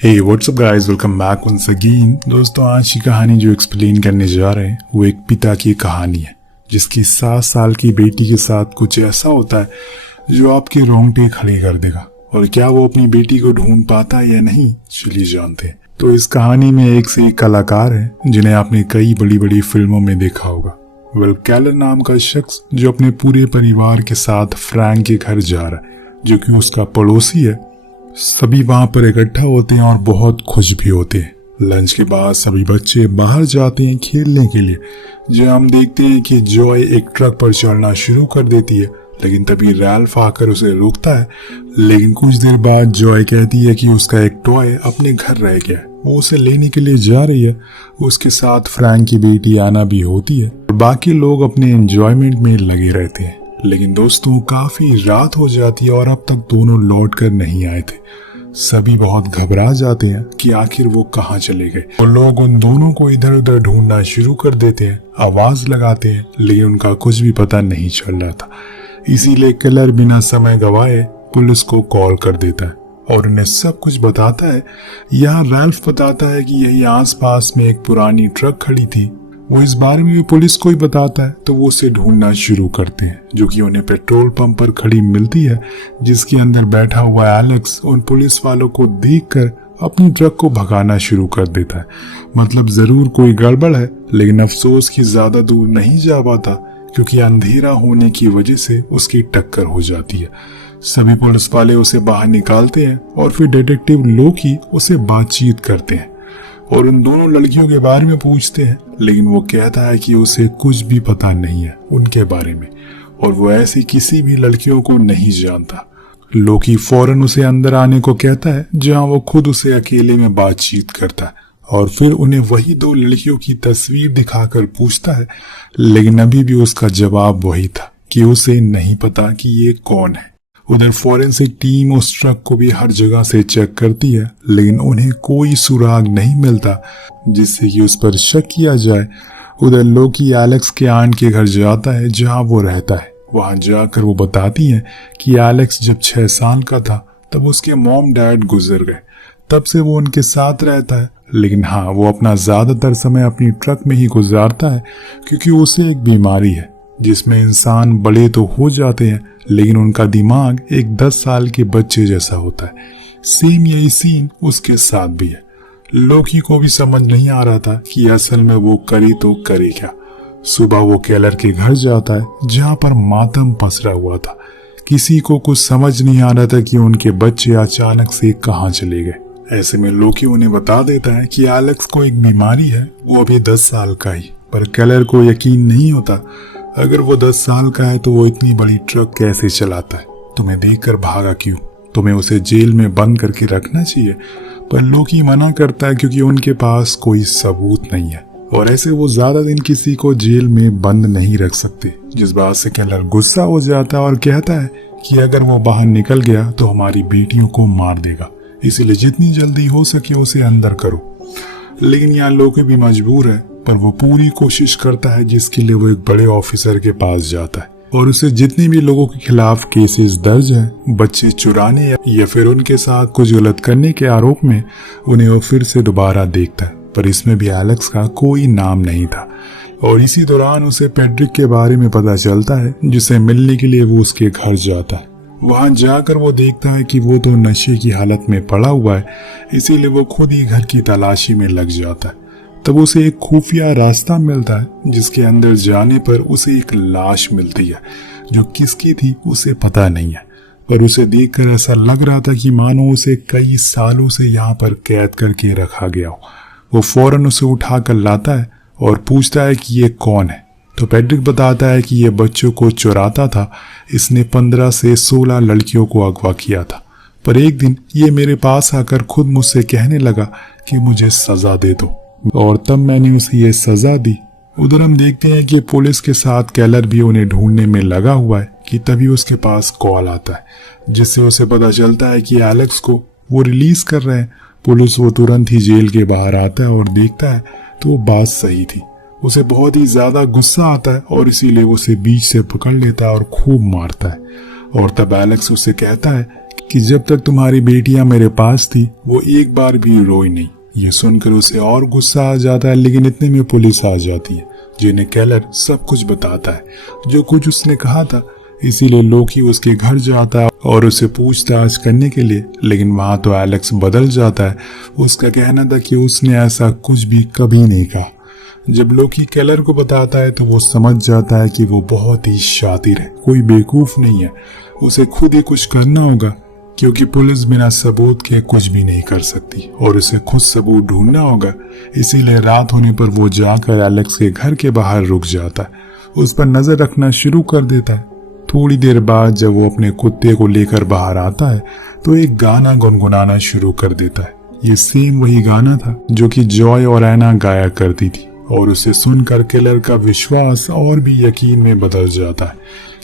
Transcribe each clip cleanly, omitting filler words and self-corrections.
हे what's up guys, welcome back once again. दोस्तों, आज की कहानी जो एक्सप्लेन करने जा रहे हैं वो एक पिता की कहानी है जिसकी 7 साल की बेटी के साथ कुछ ऐसा होता है जो आपके रोंगटे खड़े कर देगा। और क्या वो अपनी बेटी को ढूंढ पाता है या नहीं, चलिए जानते हैं। तो इस कहानी में एक से एक कलाकार है जिन्हें आपने कई बड़ी बड़ी फिल्मों में देखा होगा। केलर नाम का शख्स जो अपने पूरे परिवार के साथ फ्रैंक के घर जा रहा है जो कि उसका पड़ोसी है। सभी वहां पर इकट्ठा होते हैं और बहुत खुश भी होते हैं। लंच के बाद सभी बच्चे बाहर जाते हैं खेलने के लिए, जहां हम देखते हैं कि जॉय एक ट्रक पर चढ़ना शुरू कर देती है, लेकिन तभी रैल्फ आकर उसे रोकता है। लेकिन कुछ देर बाद जॉय कहती है कि उसका एक टॉय अपने घर रह गया है, वो उसे लेने के लिए जा रही है। उसके साथ फ्रैंक की बेटी आना भी होती है और बाकी लोग अपने एंजॉयमेंट में लगे रहते हैं। लेकिन दोस्तों, काफी रात हो जाती है और अब तक दोनों लौट कर नहीं आए थे। सभी बहुत घबरा जाते हैं कि आखिर वो कहाँ चले गए। वो लोग उन दोनों को इधर उधर ढूंढना शुरू कर देते हैं, आवाज लगाते हैं, लेकिन उनका कुछ भी पता नहीं चल रहा था। इसीलिए केलर बिना समय गवाए पुलिस को कॉल कर देता है और उन्हें सब कुछ बताता है। यहाँ रैल्फ बताता है कि यही आसपास में एक पुरानी ट्रक खड़ी थी। वो इस बारे में भी पुलिस को ही बताता है, तो वो उसे ढूंढना शुरू करते हैं, जो कि उन्हें पेट्रोल पंप पर खड़ी मिलती है, जिसके अंदर बैठा हुआ एलेक्स उन पुलिस वालों को देखकर अपनी ट्रक को भगाना शुरू कर देता है। मतलब जरूर कोई गड़बड़ है, लेकिन अफसोस कि ज्यादा दूर नहीं जा पाता क्योंकि अंधेरा होने की वजह से उसकी टक्कर हो जाती है। सभी पुलिस वाले उसे बाहर निकालते हैं और फिर डिटेक्टिव लोकी उसे बातचीत करते हैं और उन दोनों लड़कियों के बारे में पूछते हैं, लेकिन वो कहता है कि उसे कुछ भी पता नहीं है उनके बारे में और वो ऐसी किसी भी लड़कियों को नहीं जानता। लोकी फौरन उसे अंदर आने को कहता है, जहां वो खुद उसे अकेले में बातचीत करता है और फिर उन्हें वही 2 लड़कियों की तस्वीर दिखाकर पूछता है, लेकिन अभी भी उसका जवाब वही था कि उसे नहीं पता कि ये कौन है। उधर फॉरेंसिक टीम उस ट्रक को भी हर जगह से चेक करती है, लेकिन उन्हें कोई सुराग नहीं मिलता जिससे कि उस पर शक किया जाए। उधर लोकी एलेक्स के आंट के घर जाता है जहां वो रहता है। वहां जाकर वो बताती है कि एलेक्स जब 6 साल का था तब उसके मॉम डैड गुजर गए। तब से वो उनके साथ रहता है, लेकिन हाँ, वो अपना ज्यादातर समय अपनी ट्रक में ही गुजारता है क्योंकि उसे एक बीमारी है जिसमें इंसान बड़े तो हो जाते हैं, लेकिन उनका दिमाग एक 10 साल के बच्चे जैसा होता है। सेम यही सीन उसके साथ भी है। लोकी को भी समझ नहीं आ रहा था कि असल में वो करे तो करे क्या। सुबह वो केलर के घर जाता है जहां पर मातम पसरा हुआ था। किसी को कुछ समझ नहीं आ रहा था कि उनके बच्चे अचानक से कहाँ चले गए। ऐसे में लोकी उन्हें बता देता है कि एलेक्स को एक बीमारी है, वो अभी 10 साल का ही। पर केलर को यकीन नहीं होता। अगर वो 10 साल का है तो वो इतनी बड़ी ट्रक कैसे चलाता है? तुम्हें देखकर भागा क्यों? तुम्हें उसे जेल में बंद करके रखना चाहिए। पर लोकी मना करता है क्योंकि उनके पास कोई सबूत नहीं है और ऐसे वो ज्यादा दिन किसी को जेल में बंद नहीं रख सकते। जिस बात से केलर गुस्सा हो जाता है और कहता है कि अगर वो बाहर निकल गया तो हमारी बेटियों को मार देगा, इसीलिए जितनी जल्दी हो सके उसे अंदर करो। लेकिन यहाँ लोकी भी मजबूर है, पर वो पूरी कोशिश करता है, जिसके लिए वो एक बड़े ऑफिसर के पास जाता है और उसे जितने भी लोगों के खिलाफ केसेस दर्ज हैं, बच्चे चुराने या फिर उनके साथ कुछ गलत करने के आरोप में, उन्हें वो फिर से दोबारा देखता है। पर इसमें भी एलेक्स का कोई नाम नहीं था। और इसी दौरान उसे पेड्रिक के बारे में पता चलता है, जिसे मिलने के लिए वो उसके घर जाता है। वहां जाकर वो देखता है कि वो तो नशे की हालत में पड़ा हुआ है, इसीलिए वो खुद ही घर की तलाशी में लग जाता है। तब उसे एक खुफिया रास्ता मिलता है जिसके अंदर जाने पर उसे एक लाश मिलती है, जो किसकी थी उसे पता नहीं है। पर उसे देखकर ऐसा लग रहा था कि मानो उसे कई सालों से यहाँ पर कैद करके रखा गया हो। वो फौरन उसे उठाकर लाता है और पूछता है कि ये कौन है। तो पेड्रिक बताता है कि ये बच्चों को चुराता था, इसने 15 से 16 लड़कियों को अगवा किया था। पर एक दिन ये मेरे पास आकर खुद मुझसे कहने लगा कि मुझे सजा दे दो, और तब मैंने उसे ये सजा दी। उधर हम देखते हैं कि पुलिस के साथ केलर भी उन्हें ढूंढने में लगा हुआ है कि तभी उसके पास कॉल आता है, जिससे उसे पता चलता है कि एलेक्स को वो रिलीज कर रहे हैं। पुलिस वो तुरंत ही जेल के बाहर आता है और देखता है तो वो बात सही थी। उसे बहुत ही ज्यादा गुस्सा आता है और इसीलिए वो उसे बीच से पकड़ लेता है और खूब मारता है। और तब एलेक्स उसे कहता है कि जब तक तुम्हारी बेटियां मेरे पास थी वो एक बार भी रोई नहीं। ये सुनकर उसे और गुस्सा आ जाता है, लेकिन इतने में पुलिस आ जाती है जिन्हें केलर सब कुछ बताता है जो कुछ उसने कहा था। इसीलिए लोकी उसके घर जाता है और उसे पूछताछ करने के लिए, लेकिन वहां तो एलेक्स बदल जाता है। उसका कहना था कि उसने ऐसा कुछ भी कभी नहीं कहा। जब लोकी केलर को बताता है तो वो समझ जाता है कि वो बहुत ही शातिर है, कोई बेवकूफ नहीं है। उसे खुद ही कुछ करना होगा क्योंकि पुलिस बिना सबूत के कुछ भी नहीं कर सकती और उसे खुद सबूत ढूंढना होगा। इसीलिए रात होने पर वो जाकर एलेक्स के घर के बाहर रुक जाता है, उस पर नजर रखना शुरू कर देता है। थोड़ी देर बाद जब वो अपने कुत्ते को लेकर बाहर आता है तो एक गाना गुनगुनाना शुरू कर देता है। ये सेम वही गाना था जो कि जॉय और एना गाया करती थी और उसे सुनकर केलर का विश्वास और भी यकीन में बदल जाता है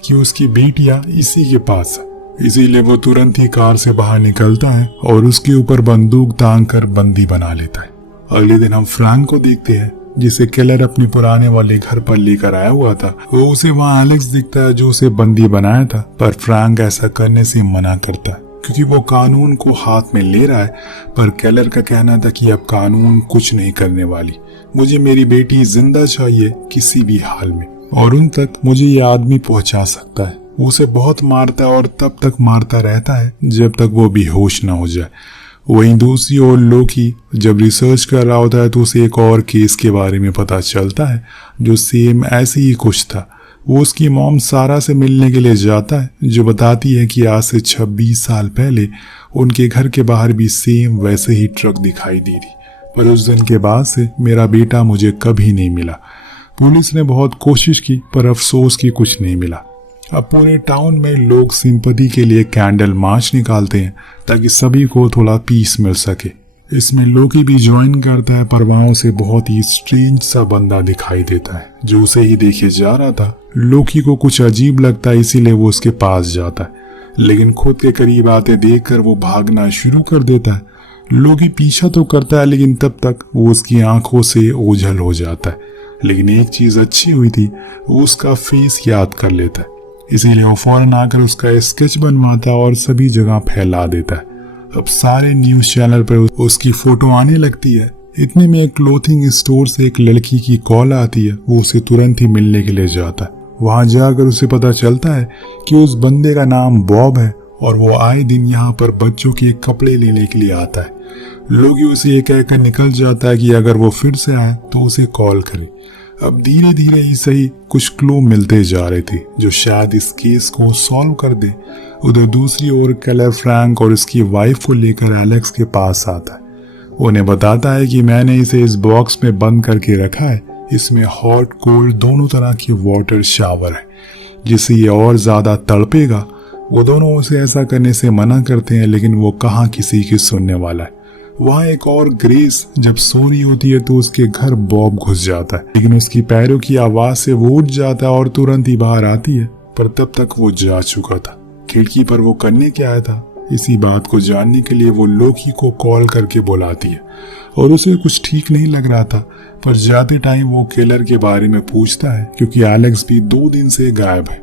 कि उसकी बेटियां इसी के पास है। इसीलिए वो तुरंत ही कार से बाहर निकलता है और उसके ऊपर बंदूक तांग कर बंदी बना लेता है। अगले दिन हम फ्रैंक को देखते हैं जिसे केलर अपने पुराने वाले घर पर लेकर आया हुआ था। वो उसे वहाँ एलेक्स दिखता है जो उसे बंदी बनाया था, पर फ्रैंक ऐसा करने से मना करता है क्योंकि वो कानून को हाथ में ले रहा है। पर केलर का कहना था कि अब कानून कुछ नहीं करने वाली, मुझे मेरी बेटी जिंदा चाहिए किसी भी हाल में, और उन तक मुझे ये आदमी पहुंचा सकता है। वो उसे बहुत मारता है और तब तक मारता रहता है जब तक वो बेहोश ना हो जाए। वहीं दूसरी ओर लोकी जब रिसर्च कर रहा होता है तो उसे एक और केस के बारे में पता चलता है जो सेम ऐसे ही कुछ था। वो उसकी मॉम सारा से मिलने के लिए जाता है जो बताती है कि आज से 26 साल पहले उनके घर के बाहर भी सेम वैसे ही ट्रक दिखाई दी थी, पर उस दिन के बाद से मेरा बेटा मुझे कभी नहीं मिला। पुलिस ने बहुत कोशिश की पर अफसोस की कुछ नहीं मिला। अब पूरे टाउन में लोग सिंपैथी के लिए कैंडल मार्च निकालते हैं ताकि सभी को थोड़ा पीस मिल सके। इसमें लोकी भी ज्वाइन करता है, पर वहां उसे बहुत ही स्ट्रेंज सा बंदा दिखाई देता है जो उसे ही देखे जा रहा था। लोकी को कुछ अजीब लगता है, इसीलिए वो उसके पास जाता है, लेकिन खुद के करीब आते देखकर वो भागना शुरू कर देता है। लोकी पीछा तो करता है, लेकिन तब तक वो उसकी आंखों से ओझल हो जाता है। लेकिन एक चीज अच्छी हुई थी, वो उसका फेस याद कर लेता है, इसीलिए वो फौरन आकर उसका स्केच बनवाता और सभी जगह फैला देता है। अब सारे न्यूज चैनल पर उसकी फोटो आने लगती है। इतने में एक क्लोथिंग स्टोर से एक लड़की की कॉल आती है। वो उसे तुरंत ही मिलने के लिए जाता है। वहां जाकर उसे पता चलता है कि उस बंदे का नाम बॉब है और वो आए दिन यहाँ पर बच्चों के कपड़े लेने के लिए आता है। लोग उसे ये कहकर निकल जाता है कि अगर वो फिर से आए तो उसे कॉल करे। अब धीरे धीरे ही सही कुछ क्लू मिलते जा रहे थे जो शायद इस केस को सॉल्व कर दे। उधर दूसरी ओर केलर फ्रैंक और उसकी वाइफ को लेकर एलेक्स के पास आता है। उन्हें बताता है कि मैंने इसे इस बॉक्स में बंद करके रखा है, इसमें हॉट कोल्ड दोनों तरह के वाटर शावर है, जिससे ये और ज्यादा तड़पेगा। वो दोनों उसे ऐसा करने से मना करते हैं, लेकिन वो कहाँ किसी की सुनने वाला है। वहाँ एक और ग्रेस जब सो रही होती है तो उसके घर बॉब घुस जाता है, लेकिन उसकी पैरों की आवाज से वो उठ जाता है और तुरंत ही बाहर आती है, पर तब तक वो जा चुका था। खिड़की पर वो करने क्या आया था, इसी बात को जानने के लिए वो लोकी को कॉल करके बुलाती है और उसे कुछ ठीक नहीं लग रहा था। पर जाते टाइम वो केलर के बारे में पूछता है क्योंकि एलेक्स भी 2 दिन से गायब है।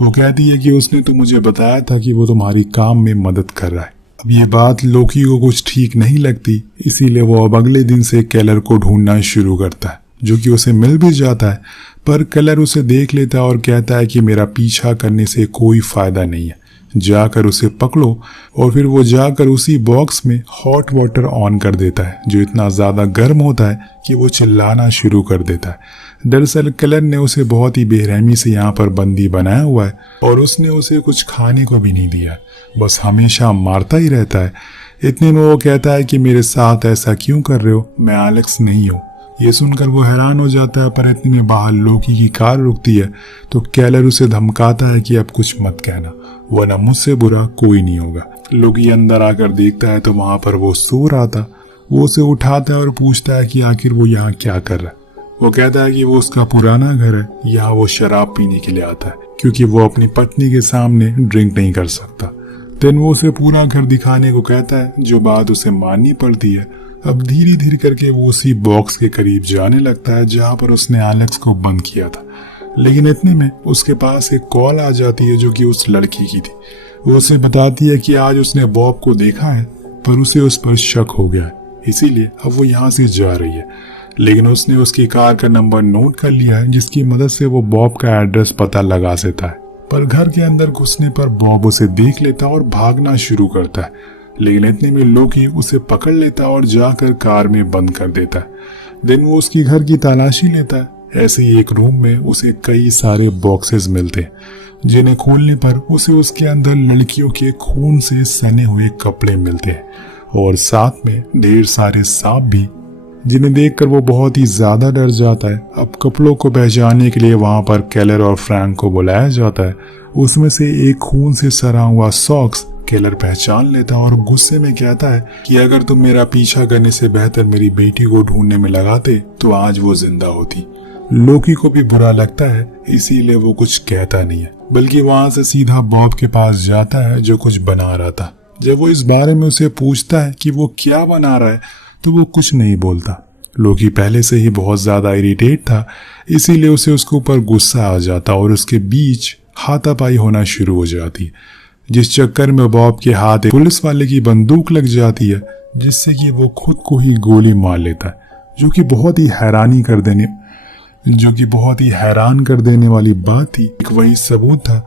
वो कहती है कि उसने तो मुझे बताया था कि वो तुम्हारी काम में मदद कर रहा है। अब ये बात लोकी को कुछ ठीक नहीं लगती, इसीलिए वो अब अगले दिन से केलर को ढूंढना शुरू करता है, जो कि उसे मिल भी जाता है। पर केलर उसे देख लेता है और कहता है कि मेरा पीछा करने से कोई फायदा नहीं है, जाकर उसे पकड़ो। और फिर वो जाकर उसी बॉक्स में हॉट वाटर ऑन कर देता है जो इतना ज्यादा गर्म होता है कि वो चिल्लाना शुरू कर देता है। दरअसल केलर ने उसे बहुत ही बेरहमी से यहाँ पर बंदी बनाया हुआ है और उसने उसे कुछ खाने को भी नहीं दिया, बस हमेशा मारता ही रहता है। इतने में वो कहता है कि मेरे साथ ऐसा क्यों कर रहे हो, मैं एलेक्स नहीं हूँ। ये सुनकर वो हैरान हो जाता है, पर इतने में बाहर लोकी की कार रुकती है तो केलर उसे धमकाता है कि अब कुछ मत कहना, वरना मुझसे बुरा कोई नहीं होगा। लोकी अंदर आकर देखता है तो वहां पर वो सो रहा था। वो उसे उठाता है और पूछता है कि आखिर वो यहाँ क्या कर रहा है। वो कहता है कि वो उसका पुराना घर है, यहाँ वो शराब पीने के लिए आता है क्योंकि वो अपनी पत्नी के सामने ड्रिंक नहीं कर सकता। देन वो उसे पूरा घर दिखाने को कहता है, जो बात उसे माननी पड़ती है। अब धीरे धीरे करके वो उसी बॉक्स के करीब जाने लगता है जहां पर उसने एलेक्स को बंद किया था, लेकिन इतने में उसके पास एक कॉल आ जाती है जो कि उस लड़की की थी। वो उसे बताती है कि आज उसने बॉब को देखा है, पर उसे उस पर शक हो गया है, इसीलिए अब वो यहाँ से जा रही है। लेकिन उसने उसकी कार का नंबर नोट कर लिया है, जिसकी मदद से वो बॉब का एड्रेस पता लगा सकता है। पर घर के अंदर घुसने पर बॉब उसे देख लेता और भागना शुरू करता है, लेकिन इतने में लोकी उसे पकड़ लेता और जाकर कार में बंद कर देता है। दिन वो उसकी घर की तलाशी लेता है। ऐसे ही एक रूम में उसे कई सारे बॉक्सेस मिलते हैं, जिन्हें खोलने पर उसे उसके अंदर लड़कियों के खून से सने हुए कपड़े मिलते हैं और साथ में ढेर सारे सांप भी, जिन्हें देखकर वो बहुत ही ज्यादा डर जाता है। अब कपड़ों को पहचानने के लिए वहां पर केलर और फ्रैंक को बुलाया जाता है। उसमें से एक खून से सरा हुआ सॉक्स केलर पहचान लेता और गुस्से में कहता है कि अगर तुम मेरा पीछा करने से बेहतर मेरी बेटी को ढूंढने में लगाते तो आज वो जिंदा होती। लोकी को भी बुरा लगता है, इसीलिए वो कुछ कहता नहीं है, बल्कि वहां से सीधा बॉब के पास जाता है जो कुछ बना रहा था। जब वो इस बारे में उसे पूछता है कि वो क्या बना रहा है तो वो कुछ नहीं बोलता। लोकी पहले से ही बहुत ज्यादा इरिटेट था, इसीलिए उसे उसके ऊपर गुस्सा आ जाता और उसके बीच हाथापाई होना शुरू हो जाती है, जिस चक्कर में बॉब के हाथ पुलिस वाले की बंदूक लग जाती है, जिससे कि वो खुद को ही गोली मार लेता है, जो कि बहुत ही हैरान कर देने वाली बात थी। एक वही सबूत था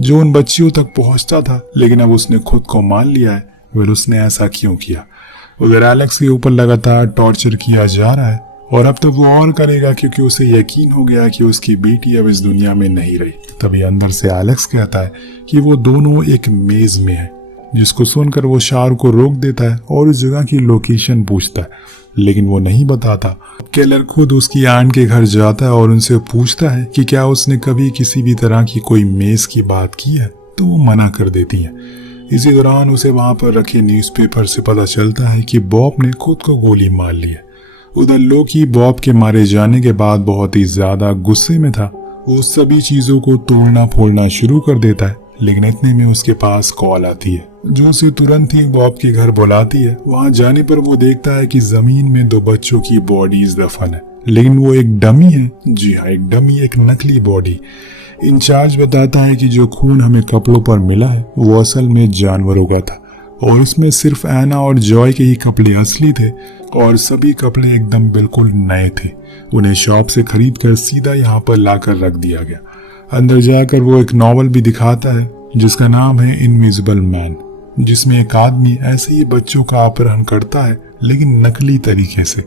जो उन बच्चियों तक पहुंचता था, लेकिन अब उसने खुद को मान लिया है। फिर उसने ऐसा क्यों किया? उधर एलेक्स के ऊपर लगातार टॉर्चर किया जा रहा है और अब तो वो और करेगा, क्योंकि उसे यकीन हो गया कि उसकी बेटी अब इस दुनिया में नहीं रही। तभी अंदर से एलेक्स कहता है कि वो दोनों एक मेज में है, जिसको सुनकर वो शार को रोक देता है और उस जगह की लोकेशन पूछता है, लेकिन वो नहीं बताता। केलर खुद उसकी आंट के घर जाता है और उनसे पूछता है कि क्या उसने कभी किसी भी तरह की कोई मेज की बात की है, तो वो मना कर देती है। इसी दौरान उसे वहां पर रखे न्यूज़पेपर से पता चलता है कि बॉब ने खुद को गोली मार ली है। उधर लोकी बॉब के मारे जाने के बाद बहुत ही ज्यादा गुस्से में था। वो सभी चीजों को तोड़ना फोड़ना शुरू कर देता है, लेकिन इतने में उसके पास कॉल आती है जो उसे तुरंत ही बॉब के घर बुलाती है। वहां जाने पर वो देखता है कि जमीन में 2 बच्चों की बॉडीज दफन है, लेकिन वो एक डमी है। जी हाँ, एक डमी, एक नकली बॉडी। इंचार्ज बताता है कि जो खून हमें कपड़ों पर मिला है वो असल में जानवरों का था और इसमें सिर्फ एना और जॉय के ही कपड़े असली थे और सभी कपड़े एकदम बिल्कुल नए थे। उन्हें शॉप से खरीद कर सीधा यहाँ पर लाकर रख दिया गया। अंदर जाकर वो एक नॉवल भी दिखाता है जिसका नाम है इनविजिबल मैन, जिसमें एक आदमी ऐसे ही बच्चों का अपहरण करता है, लेकिन नकली तरीके से,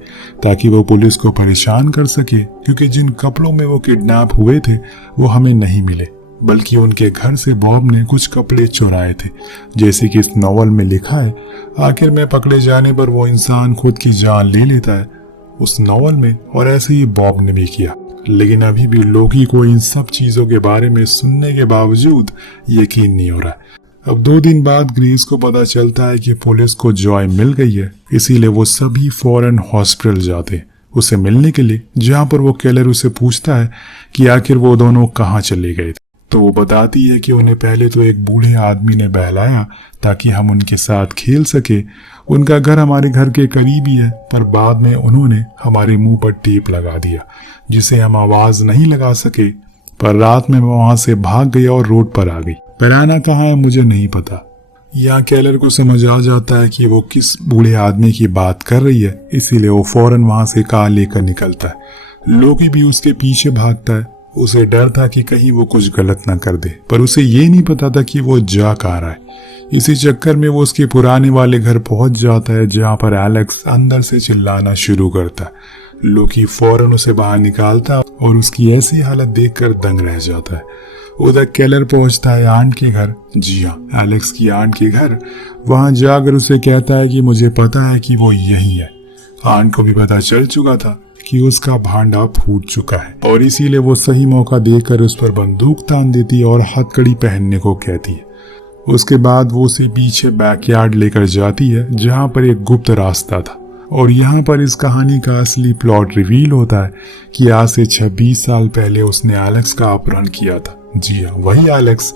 ताकि वो पुलिस को परेशान कर सके, क्योंकि जिन कपड़ों में वो किडनैप हुए थे वो हमें नहीं मिले, बल्कि उनके घर से बॉब ने कुछ कपड़े चुराए थे। जैसे कि इस नॉवल में लिखा है, आखिर में पकड़े जाने पर वो इंसान खुद की जान ले लेता है उस नॉवल में, और ऐसे ही बॉब ने भी किया। लेकिन अभी भी लोकी को इन सब चीजों के बारे में सुनने के बावजूद यकीन नहीं हो रहा है। अब 2 दिन बाद ग्रेस को पता चलता है कि पुलिस को जॉय मिल गई है, इसीलिए वो सभी फौरन हॉस्पिटल जाते हैं उसे मिलने के लिए, जहां पर वो केलर उसे पूछता है कि आखिर वो दोनों कहाँ चले गए थे। तो वो बताती है कि उन्हें पहले तो एक बूढ़े आदमी ने बहलाया ताकि हम उनके साथ खेल सके। उनका घर हमारे घर के करीब ही है, पर बाद में उन्होंने हमारे मुंह पर टेप लगा दिया जिसे हम आवाज नहीं लगा सके। पर रात में मैं वहां से भाग गई और रोड पर आ गई। पर आना कहाँ है मुझे नहीं पता। यहाँ केलर को समझ आ जाता है कि वो किस बूढ़े आदमी की बात कर रही है, इसीलिए वो फौरन वहां से कार लेकर निकलता है। लोकी भी उसके पीछे भागता है। उसे डर था कि कहीं वो कुछ गलत ना कर दे, पर उसे ये नहीं पता था कि वो जा कहाँ रहा है। इसी चक्कर में वो उसके पुराने वाले घर पहुंच जाता है, जहाँ पर एलेक्स अंदर से चिल्लाना शुरू करता है। लोकी फौरन उसे बाहर निकालता और उसकी ऐसी हालत देखकर दंग रह जाता है। उधर केलर पहुंचता है आंट के घर, जी हाँ, एलेक्स की आंट के घर। वहां जाकर उसे कहता है कि मुझे पता है कि वो यही है। आंट को भी पता चल चुका था कि उसका भांडा फूट चुका है, और इसीलिए वो सही मौका देकर उस पर बंदूक तान देती है और हथकड़ी पहनने को कहती है। उसके बाद वो उसे पीछे बैकयार्ड लेकर जाती है, जहाँ पर एक गुप्त रास्ता था, और यहाँ पर इस कहानी का असली प्लॉट रिवील होता है कि आज से 26 साल पहले उसने एलेक्स का अपहरण किया था। जी हाँ, वही एलेक्स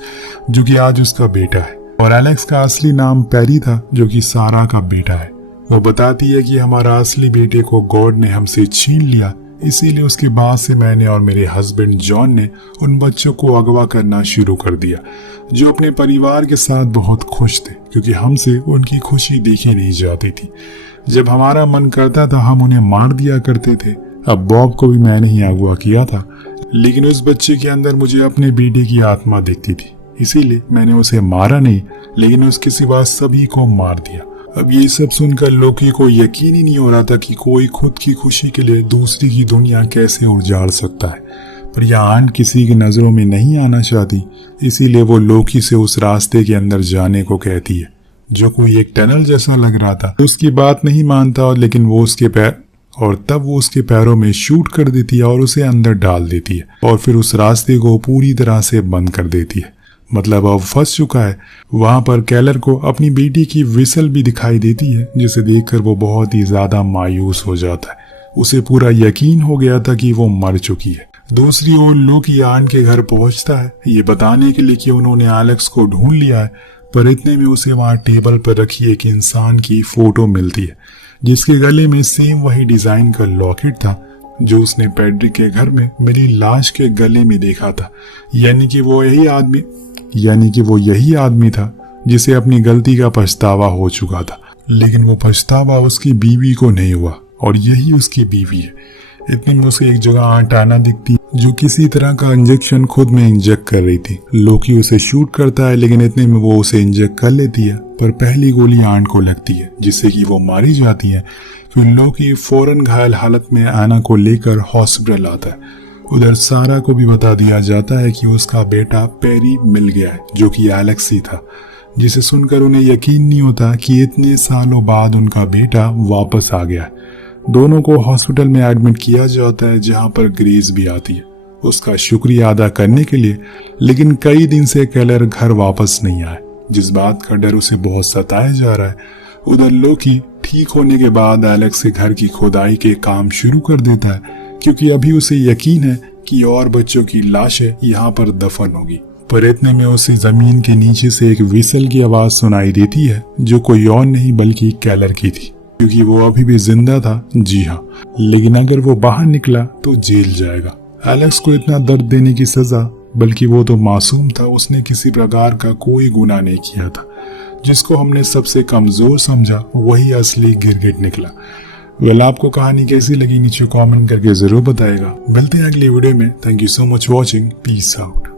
जो कि आज उसका बेटा है, और एलेक्स का असली नाम पेरी था, जो कि सारा का बेटा है। वो बताती है कि हमारा असली बेटे को गॉड ने हमसे छीन लिया, इसीलिए उसके बाद से मैंने और मेरे हस्बैंड जॉन ने उन बच्चों को अगवा करना शुरू कर दिया, जो अपने परिवार के साथ बहुत खुश थे, क्योंकि हमसे उनकी खुशी देखी नहीं जाती थी। जब हमारा मन करता था हम उन्हें मार दिया करते थे। अब बॉब को भी मैंने ही अगवा किया था, लेकिन उस बच्चे के अंदर मुझे अपने बेटे की आत्मा दिखती थी, इसीलिए मैंने उसे मारा नहीं, लेकिन उसके सिवा सभी को मार दिया। अब ये सब सुनकर लोकी को यकीन ही नहीं हो रहा था कि कोई खुद की खुशी के लिए दूसरी की दुनिया कैसे उजाड़ सकता है। पर यह आंट किसी की नजरों में नहीं आना चाहती, इसीलिए वो लोकी से उस रास्ते के अंदर जाने को कहती है, जो कोई एक टनल जैसा लग रहा था। उसकी बात नहीं मानता, लेकिन वो उसके पैरों में शूट कर देती है और उसे अंदर डाल देती है, और फिर उस रास्ते को पूरी तरह से बंद कर देती है। मतलब अब फंस चुका है। वहां पर केलर को अपनी बेटी की विसल भी दिखाई देती है, जिसे देखकर वो बहुत ही ज्यादा मायूस हो जाता है। उसे पूरा यकीन हो गया था कि वो मर चुकी है। दूसरी ओर लोकी आन के घर पहुंचता है, ये बताने के लिए कि उन्होंने एलेक्स को ढूंढ लिया है, पर इतने में उसे वहां टेबल पर रखी एक इंसान की फोटो मिलती है, जिसके गले में सेम वही डिजाइन का लॉकेट था जो उसने पैड्रिक के घर में मेरी लाश के गले में देखा था। यानी कि वो यही आदमी था जिसे अपनी गलती का पछतावा हो चुका था, लेकिन वो पछतावा उसकी बीवी को नहीं हुआ, और यही उसकी बीवी है। इतने में उसे एक जगह आटाना दिखती जो किसी तरह का इंजेक्शन खुद में इंजेक्ट कर रही थी। लोकी उसे शूट करता है, लेकिन इतने में वो उसे इंजेक्ट कर लेती है, पर पहली गोली आंट को लगती है, जिससे कि वो मारी जाती है। फिर लोकी फौरन घायल हालत में आना को लेकर हॉस्पिटल आता है। उधर सारा को भी बता दिया जाता है कि उसका बेटा पेरी मिल गया है, जो कि एलेक्स ही था, जिसे सुनकर उन्हें यकीन नहीं होता कि इतने सालों बाद उनका बेटा वापस आ गया है। दोनों को हॉस्पिटल में एडमिट किया जाता है, जहां पर ग्रेस भी आती है उसका शुक्रिया अदा करने के लिए। लेकिन कई दिन से केलर घर वापस नहीं आया, जिस बात का डर उसे बहुत सताया जा रहा है। उधर लोकी ठीक होने के बाद एलेक्स के घर की खुदाई के काम शुरू कर देता है, क्योंकि अभी उसे यकीन है कि और बच्चों की लाशें यहाँ पर दफन होगी। पर इतने में उसे जमीन के नीचे से एक विसल की आवाज सुनाई देती है, जो कोई और नहीं बल्कि केलर की थी, क्योंकि वो अभी भी जिंदा था। जी हाँ, लेकिन अगर वो बाहर निकला तो जेल जाएगा। एलेक्स को इतना दर्द देने की सजा, बल्कि वो तो मासूम था, उसने किसी प्रकार का कोई गुनाह नहीं किया था। जिसको हमने सबसे कमजोर समझा वही असली गिरगिट निकला। वेल, आपको कहानी कैसी लगी नीचे कमेंट करके जरूर बताएगा। मिलते हैं अगली वीडियो में। Thank you so much watching. Peace out.